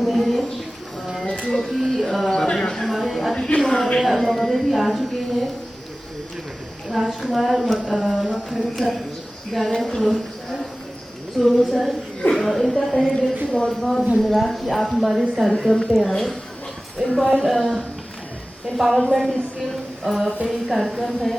में जो कि हमारे अतिथि महोदय भी आ चुके हैं। राजकुमार मक्खन सर, ज्ञानंद सोनू सर, इनका तहे दिल से बहुत बहुत धन्यवाद कि आप हमारे इस कार्यक्रम पे आए। एम्पावरमेंट स्किल पे कार्यक्रम है।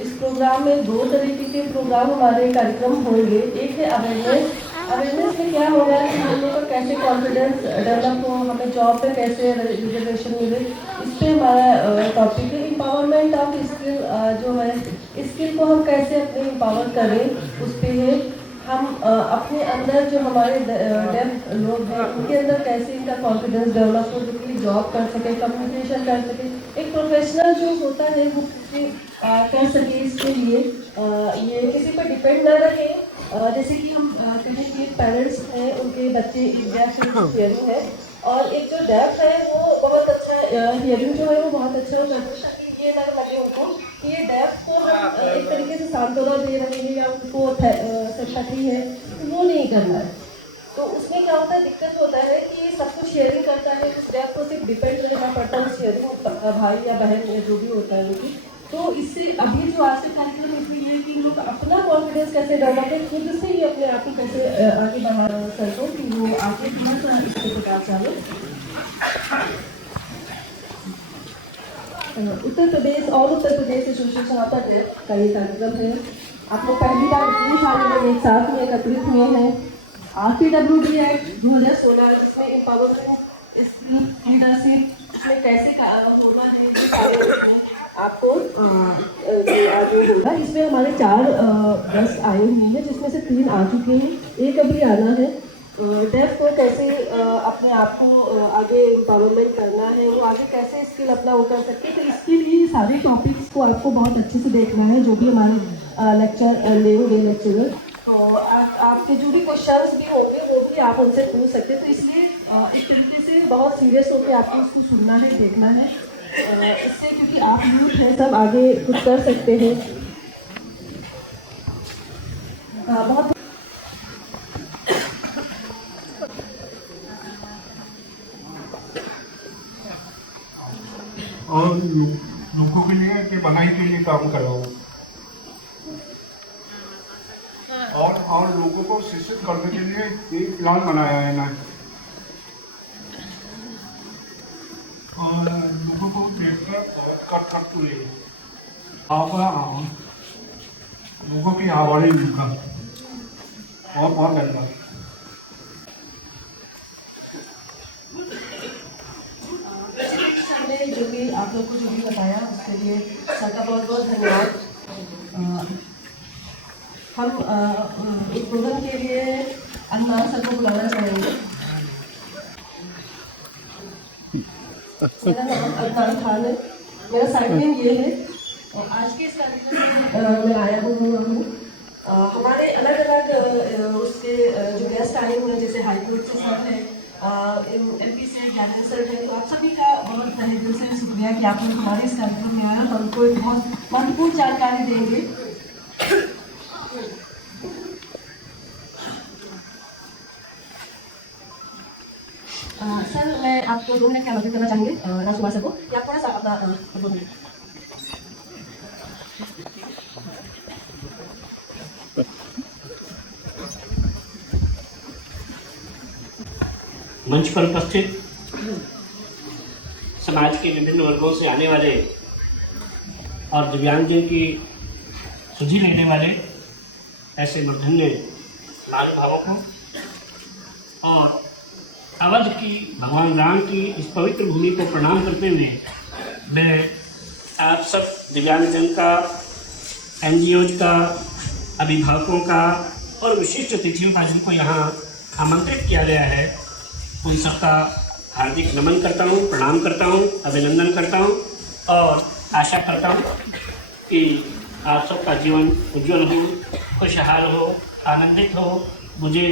इस प्रोग्राम में दो तरीके के प्रोग्राम हमारे कार्यक्रम होंगे। एक है अवेयरनेस। अवेयरनेस में क्या होगा कि हम लोग का कैसे कॉन्फिडेंस डेवलप हो, हमें जॉब पे कैसे रिजर्वेशन मिले, इस पे हमारा टॉपिक है। एम्पावरमेंट ऑफ स्किल जो है, स्किल को हम कैसे अपने एम्पावर करें उस पर है। हम अपने अंदर जो हमारे डेफ लोग हैं उनके अंदर कैसे इनका कॉन्फिडेंस डेवलप हो, जो कि जॉब कर सके, कम्युनिकेशन कर सके, एक प्रोफेशनल जो होता है वो कर सके। इसके लिए ये किसी पर डिपेंड ना रहे। जैसे कि हम कहें कि पेरेंट्स हैं, उनके बच्चे डेफ हियरिंग है और एक जो डेफ है वो बहुत अच्छा हियरिंग जो है वो बहुत अच्छा करता है। ये ना लगे उनको कि ये डेफ को हम एक तरीके से सांत्वना दे रहे हैं या उनको सिंपैथी है, तो वो नहीं करना है। तो उसमें क्या होता है, दिक्कत होता है कि सब कुछ शेयरिंग करता है, उस डेफ को सिर्फ डिपेंड रहना पड़ता है शेयरिंग भाई या बहन या जो भी होता है उनकी। तो इससे अभी जो आज के कार्यक्रम इसलिए है कि लोग अपना कॉन्फिडेंस कैसे डेवलप करें, खुद से ही अपने आप को कैसे आगे बढ़ा सको कि वो आगे थोड़ा सा इसके प्रकार चालो। Uttar Pradesh association of the def का ये कार्यक्रम है। आप लोग पहली बार इतने सारे लोग एक साथ में एकत्रित हुए हैं। RPWD एक्ट 2016 जिसमें एम्पावरमेंट स्किल लीडरशिप उसमें कैसे होना है आपको आज होगा। इसमें हमारे 4 गेस्ट आए हुए हैं, जिसमें से 3 आ चुके हैं, एक अभी आना है। डेफ को कैसे अपने आप को आगे एम्पावरमेंट करना है, वो आगे कैसे स्किल अपना वो कर सकते हैं, तो इसके लिए सारे टॉपिक्स को आपको बहुत अच्छे से देखना है। जो भी हमारे लेक्चर लेंगे लेक्चरर, तो आपके जो भी क्वेश्चंस भी होंगे वो भी आप उनसे पूछ सकते हैं। तो इसलिए इस तरीके से बहुत सीरियस होकर आपको उसको सुनना है, देखना है। इससे क्योंकि आप यूथ हैं, सब आगे कुछ कर सकते हैं। बहुत और लोगों के लिए कि भलाई के लिए काम कर रहा हूँ और लोगों को शिक्षित करने के लिए एक प्लान बनाया है ना, और लोगों को देखकर कर्तव्य ले लोगों की आवाज़ें मिलकर और बहुत धन्यवाद। जो भी आप लोग को जो भी बताया उसके लिए सर का बहुत बहुत धन्यवाद। हम उद्बोधन के लिए अनमान सर को बुलाना चाहेंगे। मेरा नाम अदनान खान है, मेरा साइड नेम ये है और आज के इस कार्यक्रम में मैं आया हूँ। हमारे अलग अलग उसके जो गेस्ट आए हुए हैं, जैसे हाईकोर्ट से सर है, MP से ज्ञानंद सर है, तो आप सभी का बहुत तहे दिल से शुक्रिया कि आप लोग हमारे इस कार्यक्रम में आए और हमको एक बहुत महत्वपूर्ण जानकारी देंगे। सर मैं आपको 2 मिनट का आमंत्रित करना चाहेंगे राजकुमार सर को, या थोड़ा सा अपना मंच पर उपस्थित समाज के विभिन्न वर्गों से आने वाले और दिव्यांगजन की सुधि लेने वाले ऐसे मूर्धन्य महानुभावों को और अवध की भगवान राम की इस पवित्र भूमि को प्रणाम करते हुए मैं आप सब दिव्यांगजन का, NGOज का, अभिभावकों का और विशिष्ट अतिथियों का जिनको यहाँ आमंत्रित किया गया है, उन सबका हार्दिक नमन करता हूँ, प्रणाम करता हूँ, अभिनंदन करता हूँ और आशा करता हूँ कि आप सबका जीवन उज्जवल हो, खुशहाल हो, आनंदित हो। मुझे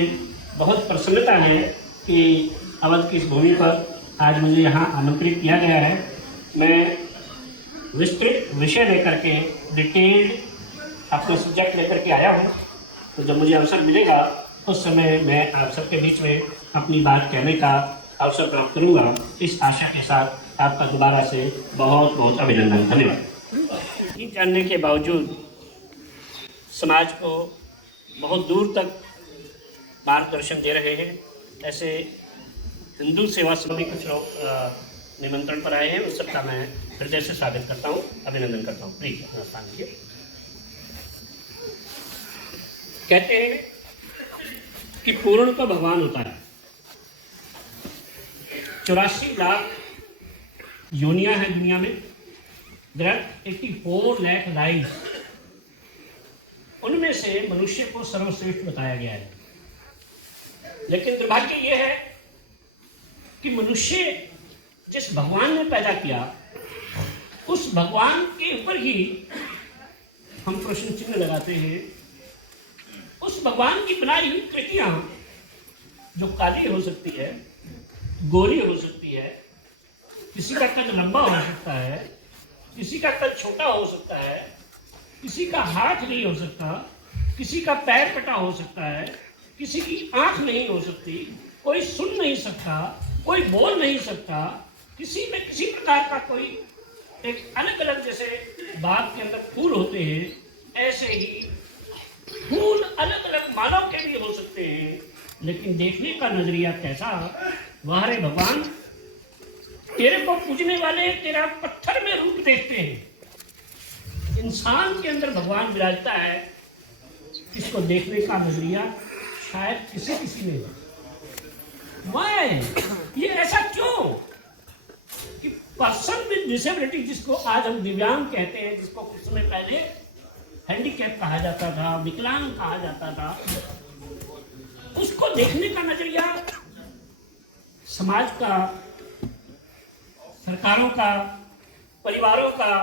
बहुत प्रसन्नता है कि अवध की इस भूमि पर आज मुझे यहाँ आमंत्रित किया गया है। मैं विस्तृत विषय लेकर के डिटेल्ड अपना सब्जेक्ट लेकर के आया हूँ तो जब मुझे अवसर मिलेगा उस समय मैं आप सबके बीच में अपनी बात कहने का अवसर प्राप्त करूँगा। इस आशा के साथ आपका दोबारा से बहुत बहुत अभिनंदन, धन्यवाद। ये जानने के बावजूद समाज को बहुत दूर तक मार्गदर्शन दे रहे हैं, ऐसे हिंदू सेवा समिति कुछ लोग निमंत्रण पर आए हैं, उस सबका मैं हृदय से स्वागत करता हूँ, अभिनंदन करता हूँ। प्लीज अपना स्थान लीजिए। कहते हैं कि पूर्ण का भगवान होता है। 84 लाख योनियां हैं दुनिया में, देयर आर 84 लाख लाइफ, उनमें से मनुष्य को सर्वश्रेष्ठ बताया गया है। लेकिन दुर्भाग्य यह है कि मनुष्य जिस भगवान ने पैदा किया उस भगवान के ऊपर ही हम प्रश्न चिन्ह लगाते हैं। उस भगवान की बनाई हुई कृतियां जो काली हो सकती है, गोरी हो सकती है, किसी का कद लंबा हो सकता है, किसी का कद छोटा हो सकता है, किसी का हाथ नहीं हो सकता, किसी का पैर कटा हो सकता है, किसी की आंख नहीं हो सकती, कोई सुन नहीं सकता, कोई बोल नहीं सकता, किसी में किसी प्रकार का कोई एक अलग अलग, जैसे बाग के अंदर फूल होते हैं ऐसे ही फूल अलग अलग मानव के भी हो सकते हैं, लेकिन देखने का नजरिया कैसा? वाह रे भगवान, तेरे को पूजने वाले तेरा पत्थर में रूप देखते हैं। इंसान के अंदर भगवान विराजता है, इसको देखने का नजरिया शायद किसी में वाई ये ऐसा क्यों कि पर्सन विद डिसेबिलिटी, जिसको आज हम दिव्यांग कहते हैं, जिसको कुछ समय पहले हैंडीकैप कहा जाता था, विकलांग कहा जाता था, उसको देखने का नजरिया समाज का, सरकारों का, परिवारों का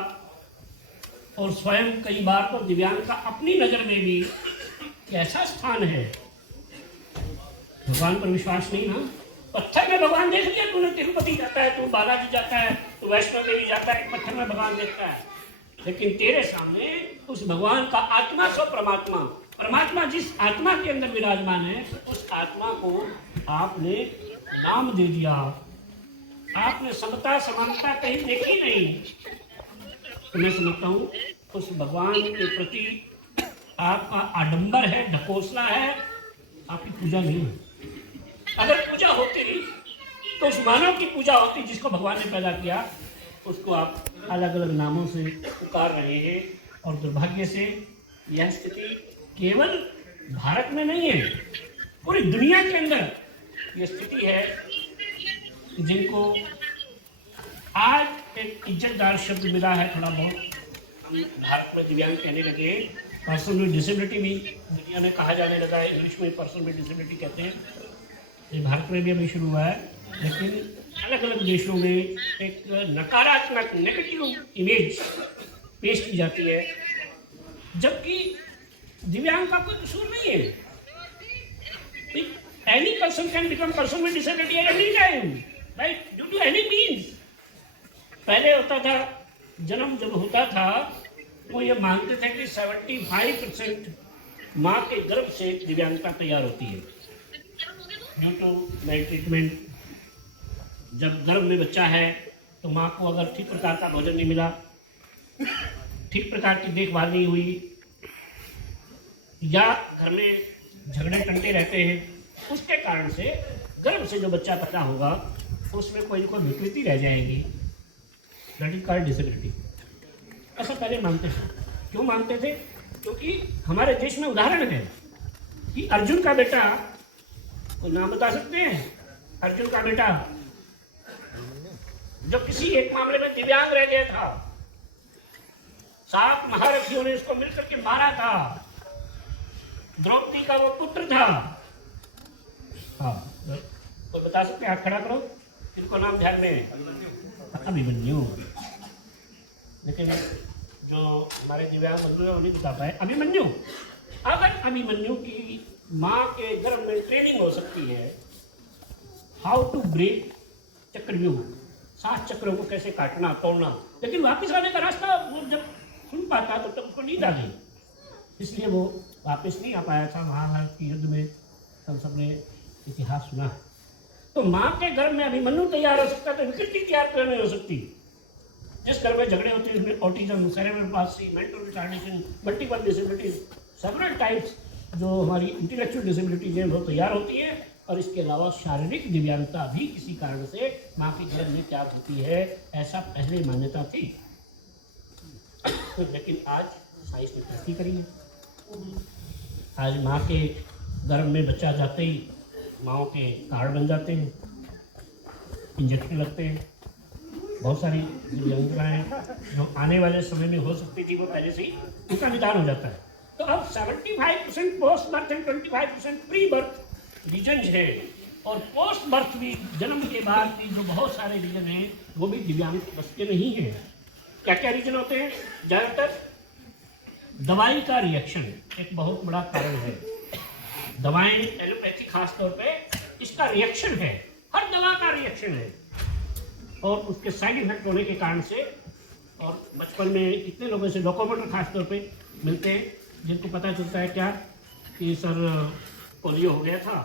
और स्वयं कई बार तो दिव्यांग का अपनी नजर में भी कैसा स्थान है? भगवान पर विश्वास नहीं ना। पत्थर में भगवान देख लिया तूने, तिरुपति जाता है, तू बालाजी जाता है, तू वैष्णो देवी जाता है, पत्थर में भगवान देखता है, लेकिन तेरे सामने उस भगवान का आत्मा सो परमात्मा, परमात्मा जिस आत्मा के अंदर विराजमान है, उस आत्मा को आपने नाम दे दिया। आपने समता समानता कहीं देखी नहीं। तो मैं समझता हूँ उस भगवान के प्रति आपका आडंबर है, ढकोसला है, आपकी पूजा नहीं है। अगर पूजा होती तो उस मानव की पूजा होती जिसको भगवान ने पैदा किया, उसको आप अलग अलग नामों से पुकार रहे हैं। और दुर्भाग्य से यह स्थिति केवल भारत में नहीं है, पूरी दुनिया के अंदर यह स्थिति है। जिनको आज एक इज्जतदार शब्द मिला है, थोड़ा बहुत हम भारत में दिव्यांग कहने लगे, पर्सन विद डिसेबिलिटी भी दुनिया में कहा जाने लगा है, इंग्लिश में पर्सन विद डिसेबिलिटी कहते हैं। ये भारत में भी अभी शुरू हुआ है, लेकिन अलग अलग देशों में एक नकारात्मक नेगेटिव इमेज पेश की जाती है, जबकि दिव्यांग का कोई कसूर नहीं है। Any person can become person with disability at any time, right, due to any means. पहले होता था, जन्म जब होता था वो ये मानते थे कि 75% माँ के गर्भ से दिव्यांगता तैयार होती है ड्यू टू मेल ट्रीटमेंट। जब गर्भ में बच्चा है तो माँ को अगर ठीक प्रकार का भोजन नहीं मिला, ठीक प्रकार की देखभाल नहीं हुई, या घर में झगड़े टंटे रहते हैं, उसके कारण से गर्भ से जो बच्चा पैदा होगा उसमें कोई ना कोई विकृति रह जाएगी, दैट इज कॉल्ड डिसेबिलिटी। ऐसा पहले मानते थे। क्यों मानते थे? क्योंकि हमारे देश में उदाहरण है कि अर्जुन का बेटा, कोई नाम बता सकते हैं? अर्जुन का बेटा जो किसी एक मामले में दिव्यांग रह गया था, 7 महारथियों ने उसको मिलकर के मारा था, द्रौपदी का वो पुत्र था। हाँ, कोई बता सकते हैं? हाथ खड़ा करो, इनको नाम ध्यान में, अभिमन्यु। लेकिन जो हमारे दिव्यांग बंधु है उन्हें बता पाए अभिमन्यु। अगर अभिमन्यु की माँ के गर्भ में ट्रेनिंग हो सकती है हाउ टू ब्रेक चक्रव्यूह, 7 चक्रों को कैसे काटना तोड़ना, लेकिन वापिस आने का रास्ता वो जब सुन पाता तो तब उसको नींद आ गई। इसलिए वो वापस नहीं आ पाया था। महाभारत के युद्ध में हम सबने इतिहास सुना है। तो माँ के गर्भ में अभिमन्यु तैयार हो सकता है तो विकृति तैयार क्यों नहीं हो सकती? जिस घर में झगड़े होते हैं उसमें autism, cerebral palsy, mental retardation, multiple disabilities, several types जो हमारी इंटेलेक्चुअल डिसेबिलिटीज हैं वो तैयार होती है। और इसके अलावा शारीरिक दिव्यांगता भी किसी कारण से माँ के गर्भ में त्याग होती है, ऐसा पहले मान्यता थी। लेकिन आज साइंस ने तरक्की करी है। आज माँ के गर्भ में बच्चा जाते ही माँओं के कार्ड बन जाते हैं, इंजेक्शन लगते हैं। बहुत सारी दिव्यांगताएँ जो आने वाले समय में हो सकती थी वो पहले से ही उनका निदान हो जाता है। तो अब 75% post birth and 25% pre birth reason है। और पोस्ट बर्थ भी जन्म के बाद भी जो बहुत सारे रीजन हैं वो भी दिव्यांग बस के नहीं हैं। क्या क्या रीजन होते हैं? ज़्यादातर दवाई का रिएक्शन एक बहुत बड़ा कारण है। दवाएं एलोपैथी खास तौर पे इसका रिएक्शन है, हर दवा का रिएक्शन है। और उसके साइड इफेक्ट होने के कारण से, और बचपन में कितने लोगों से लोकोमोटर खास तौर पे मिलते हैं जिनको पता चलता है क्या कि सर पोलियो हो गया था,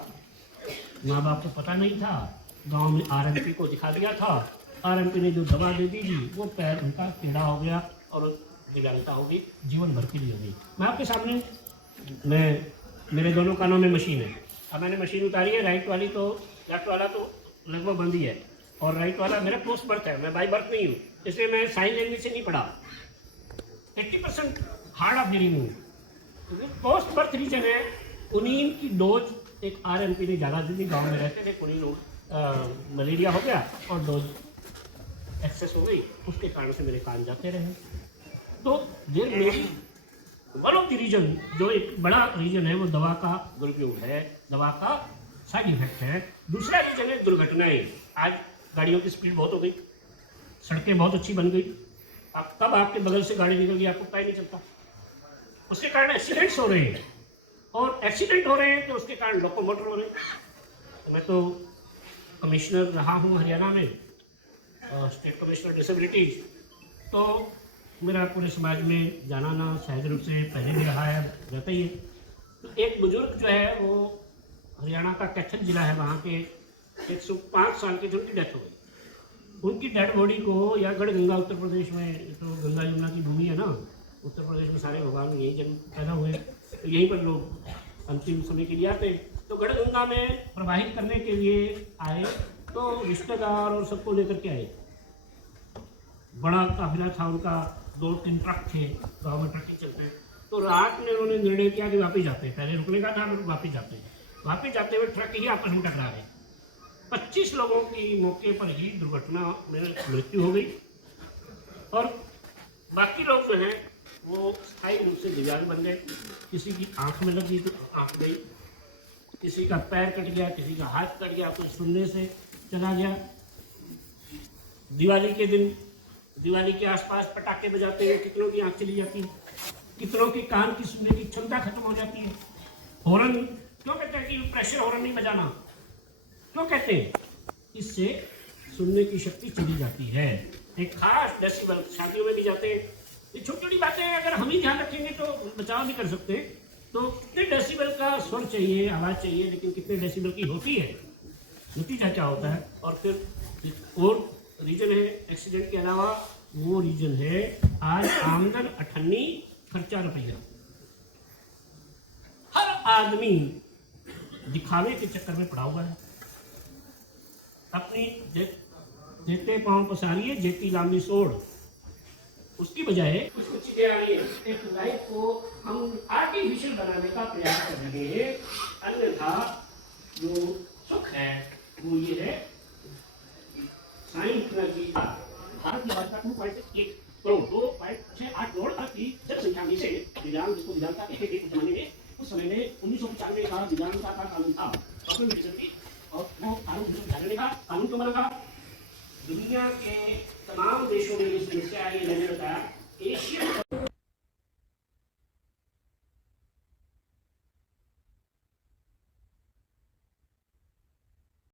माँ बाप को पता नहीं था, गांव में आरएमपी को दिखा दिया था, आरएमपी ने जो दवा दे दी वो पैर उनका टेढ़ा हो गया और दिव्यांगता हो गई, जीवन भर के लिए हो गई। मैं आपके सामने मेरे दोनों कानों में मशीन है। अब मैंने मशीन उतारी है, राइट वाली तो, लेफ्ट वाला तो लगभग बंद ही है, और राइट वाला मेरा पोस्ट बर्थ है, मैं बाई बर्थ नहीं हूँ, इसलिए मैं साइन लैंग्वेज से नहीं पढ़ा। 80% hard of the remove post birth reason है। कुनीन की डोज एक आरएमपी ने ज़्यादा दी थी, गाँव में रहते थे, कुनीन मलेरिया हो गया और डोज एक्सेस हो गई, उसके कारण से मेरे कान जाते रहे। तो ये मेरी वन ऑफ द रीजन, जो एक बड़ा रीजन है वो दवा का दुरुपयोग है, दवा का साइड इफेक्ट है। दूसरा रीजन है दुर्घटनाएं। आज गाड़ियों की स्पीड बहुत हो गई, सड़कें बहुत अच्छी बन गई, अब कब आपके बगल से गाड़ी निकल गई आपको पता ही नहीं चलता। उसके कारण एक्सीडेंट्स हो रहे हैं, और एक्सीडेंट हो रहे हैं तो उसके कारण लोकोमोटर हो रहे हैं। मैं तो कमिश्नर रहा हूँ हरियाणा में, स्टेट कमिश्नर डिसेबिलिटीज, तो मेरा पूरे समाज में जाना ना सहज रूप से पहले भी रहा है, रहता ही है। तो एक बुजुर्ग जो है वो हरियाणा का कैथल जिला है, वहाँ के 105 साल के थे, उनकी डेथ हो गई। उनकी डेड बॉडी को या गढ़गंगा, उत्तर प्रदेश में तो गंगा यमुना की भूमि है ना, उत्तर प्रदेश में सारे भगवान यही जन्म पैदा हुए, तो यहीं पर लोग अंतिम समय के लिए आते हैं। तो गढ़गंगा में प्रवाहित करने के लिए आए, तो रिश्तेदार और सबको लेकर के आए। बड़ा काफिला था उनका, 2-3 ट्रक थे, गाँव में ट्रक ही चलते हैं। तो रात में उन्होंने निर्णय किया कि वापस जाते हैं, पहले रुकने का था, फिर वापस जाते हैं। वापस जाते हुए ट्रक ही आपस में टकरा गए। 25 लोगों की मौके पर ही दुर्घटना में मृत्यु हो गई, और बाकी लोग जो हैं वो स्थायी रूप से दिव्यांग बन गए। किसी की आंख में लगी तो आंख गई, किसी का पैर कट गया, किसी का हाथ कट गया, कुछ सुनने से चला गया। दिवाली के दिन, दिवाली के आसपास पटाखे बजाते हुए कितनों की आंख चली जाती है, कितनों के कान की सुनने की क्षमता खत्म हो जाती है। हॉर्न क्यों कहते हैं कि प्रेशर हॉर्न नहीं बजाना, क्यों कहते हैं? इससे सुनने की शक्ति चली जाती है। एक खास डेसिबल, शादियों में भी जाते हैं, ये छोटी छोटी बातें अगर हम ही ध्यान रखेंगे तो बचाव नहीं कर सकते। तो कितने डेसिबल का स्वर चाहिए, आवाज़ चाहिए, लेकिन कितने डेसिबल की होती है, नतीजा क्या होता है। और फिर और रीजन है एक्सीडेंट के अलावा, वो रीजन है आज आमदन अठन्नी, खर्चा रुपया। हर आदमी दिखावे के चक्कर में पड़ा हुआ है। अपनी जेते पांव पसारिए, जेती लांबी सोड़, उसकी बजाय कुछ चीजें आ रही है। एक लाइफ को हम आर्टिफिशियल बनाने का प्रयास कर रहे हैं, अन्यथा जो सुख है वो ये है साइंस की। भारत की आबादी 2.1 करोड़, 2.68 करोड़ की जनसंख्या में से दिव्यांग, जिसको दिव्यांगता कहते थे उस जमाने में, उस समय में 1995 का दिव्यांगता का कानून था, और वो कानून क्यों बना था? दुनिया के तमाम देशों में इस समस्या ये मैंने बताया, एशियन